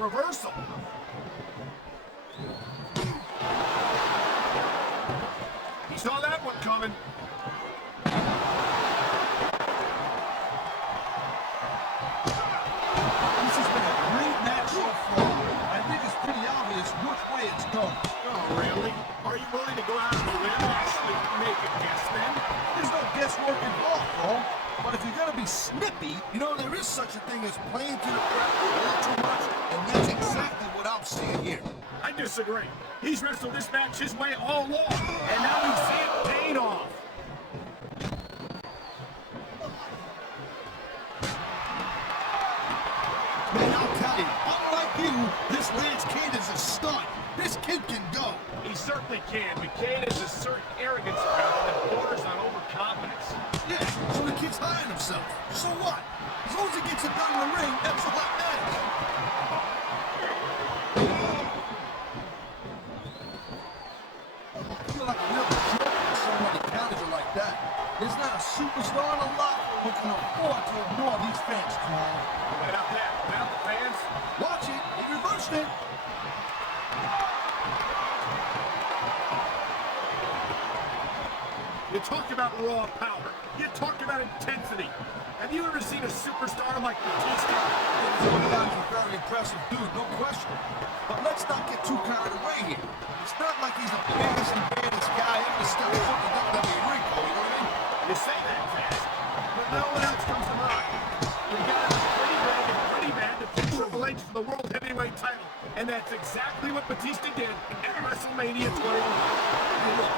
reversal. He saw that one coming. This has been a great match so far. I think it's pretty obvious which way it's going. Oh, really? Are you willing to go out on a limb and actually make a guess then? There's no guesswork involved, Cole. But if you're going to be snippy, you know, there is such a thing as playing to the crowd a little too much, and that's exactly what I'm seeing here. I disagree. He's wrestled this match his way all along, and now we see it paying off. Man, I'll tell you, unlike you, this Lance Cade is a stud. This kid can go. He certainly can, but Cade has a certain arrogance about him that borders on overconfidence. Yeah, so the kid's high on himself. So what? As long as he gets it done in the ring, that's all that matters. I feel like a real jerk when somebody counters it like that. There's not a superstar in the locker room who can afford to ignore these fans, Carl. Without that, without the fans, Watch it. He reversed it. you talk about raw power. You talk about intensity. Have you ever seen a superstar like Batista? He's a very impressive dude, no question. But let's not get too carried away here. It's not like he's the biggest and baddest guy ever stepped foot in the WWE ring, you know what I mean? You say that fast, but no one else comes to mind. You got a pretty bad to put Triple H for the World Heavyweight title, and that's exactly what Batista did at WrestleMania 21. Hey, look,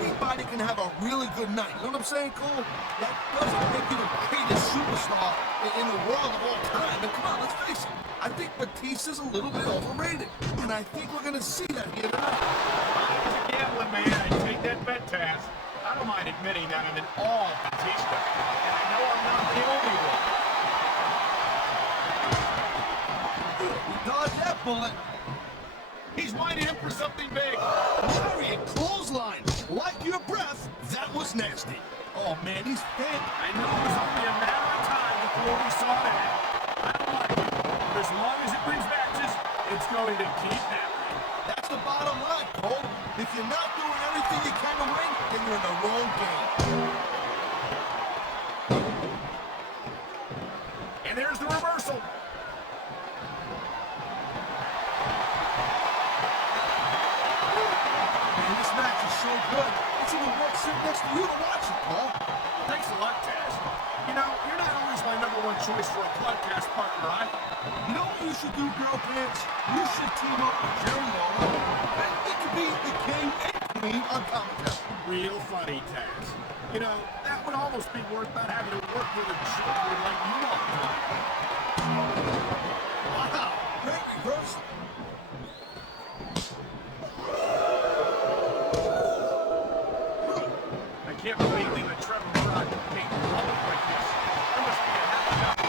anybody can have a really good night. You know what I'm saying, Cole? That doesn't make you the greatest superstar in the world of all time. And come on, let's face it. I think Batista's a little bit overrated. And I think we're going to see that here tonight. As a gambling man, I take that bet, Taz. I don't mind admitting that I'm in awe of Batista, and I know I'm not the only one. He dodged that bullet. He's wide in for something big. Lariat clothesline. Like your breath, that was nasty. Oh, man, he's fit. I knew it was only a matter of time before we saw that. I don't like it, but as long as it brings matches, it's going to keep happening. That's the bottom line, Cole. If you're not doing everything you can to win, then you're in the wrong game. And there's the reversal. Man, this match is so good. It's even worth sitting next to you to watch it, Paul. Thanks a lot, Taz. You know, you're not always my number one choice for a podcast partner, right? You know what you should do, girl pants? You should team up with Jerry Lawler. And it could be the king and queen on commentary. Real funny, Taz. You know, that would almost be worth not having to work with a joker like you all the time. Wow, great reversal. I can't believe that Trevor Murdock made love like this. There must be a happy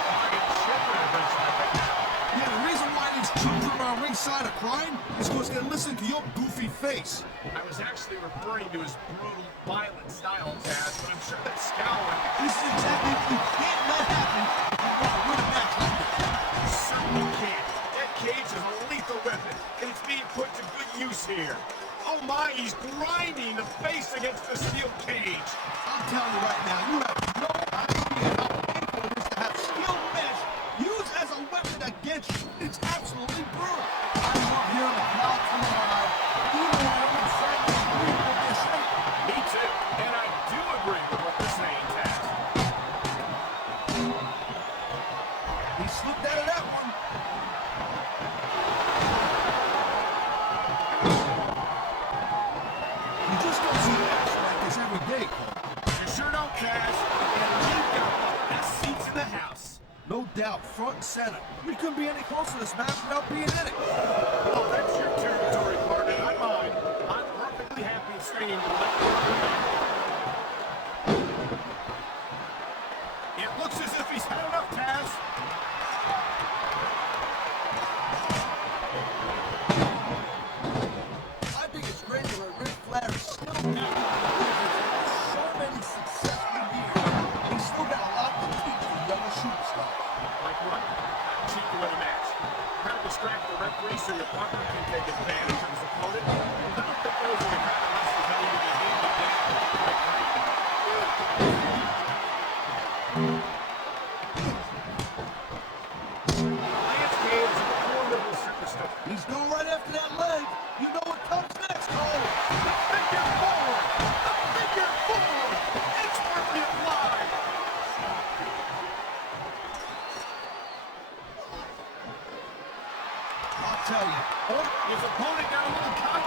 children at ringside right now. Yeah, the reason why these children are ringside are crying is because they're listening to your goofy face. I was actually referring to his brutal, violent style, Taz, but I'm sure that scowl. This is exactly what you can't let happen if you want to win a match like this. You certainly can't. That cage is a lethal weapon, and it's being put to good use here. Oh my, he's grinding the face against the steel cage. I'm telling you right now, you have no idea how painful it is to have steel mesh used as a weapon against you. It's absolutely brutal. I love hearing the crowd coming out, even when I'm inside the agree with what they're saying. Me too, and I do agree with what they're saying, Taz. He slipped out of that one. You just don't see action like this every day, Cole. You sure don't, Taz. And we've got the best seats in the house. No doubt, front and center. We couldn't be any closer to this match without being in it. Well, that's your territory, partner, not mine. I'm perfectly happy staying to let you know. It looks as if he's had enough, Taz. I think it's great that Ric Flair is still down. So many successful years. He's still got a lot to teach the younger superstars. Like what? Cheap to win a match. How to distract the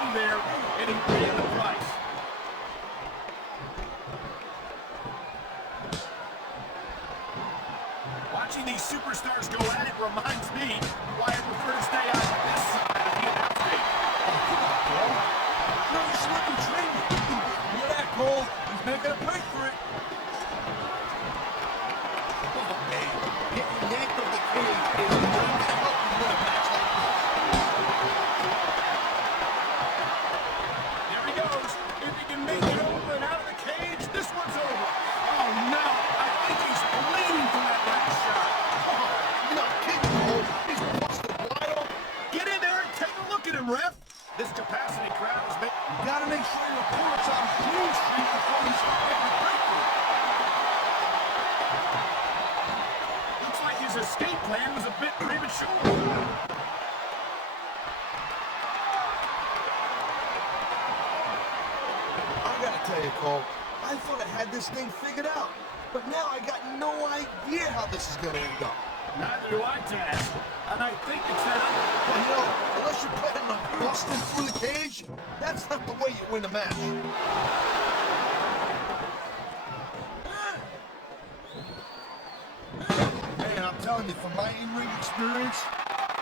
through there, and he paid the price. Watching these superstars go at it reminds me why I prefer to stay on this side of the announce table. No, he's looking training. Look at that, Cole. He's making a break for it. Hey, getting yanked off the cage is not going to help you win a match like this. There he goes. If he can make it over and out of the cage, this one's over. Oh, no. I think he's bleeding from that last shot. Oh, you're not kidding, Cole. He's busted wide open. Get in there and take a look at him, ref. This capacity crowd is making... You got to make sure your opponent's on clean street before he's making a break for it. Looks like his escape plan was a bit premature. I gotta tell you, Cole, I thought I had this thing figured out, but now I got no idea how this is gonna end up. Neither do I, Taz. And I think it's that other... Well, you know, unless you're betting on busting through the cage, that's not the way you win a match. Hey, and I'm telling you, from my in-ring experience,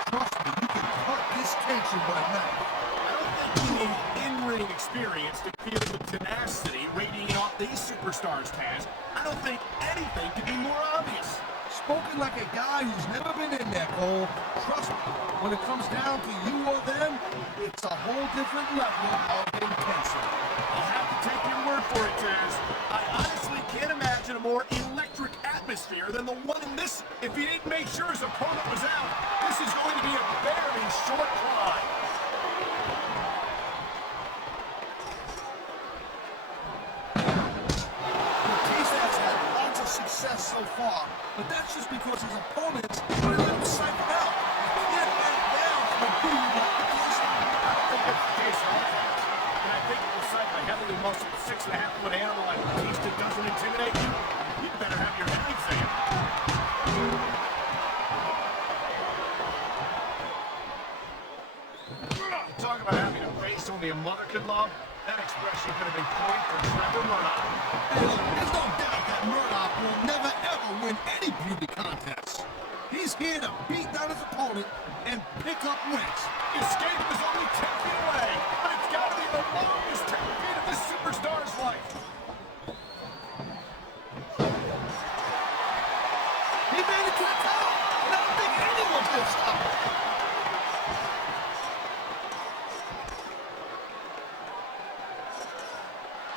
trust me, you can cut this tension by night. I don't think you need in-ring experience to feel the tenacity radiating off these superstars, Taz. I don't think anything could be more obvious. Spoken like a guy who's never been in there, Cole. Trust me, when it comes down to you or them, it's a whole different level of intensity. I'll have to take your word for it, Taz. I honestly can't imagine a more electric atmosphere than the one in this. If he didn't make sure his opponent was out, this is going to be a very short climb. Batista has had lots of success so far, but that's just because his opponents are a little psyched out. He can't back down from a dude like Batista. I don't think that's the case for all fans. And I think the sight of a heavily muscled 6.5-foot animal like Batista doesn't intimidate you. You better have your head examined. Talk about having a face only a mother could love. That expression could have been coined for Trevor Murdock. Hey, look, there's no doubt that Murdock will never ever win any beauty contest. He's here to beat down his opponent and pick up wins. Escape is only 10 feet away, but it's got to be the longest 10 feet of this superstar's life. He made it to the top, and I don't think anyone can stop him.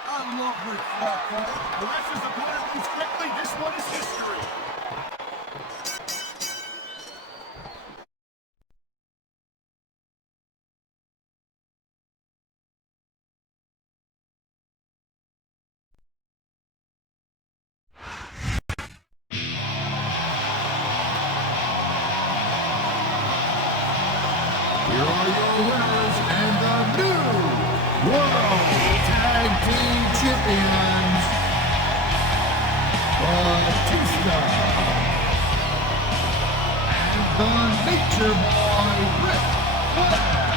I love Ric Flair. Unless his opponent moves quickly, this one is history. Here are your winners and the new World Tag Team Champions, Batista and the Nature Boy, Ric Flair.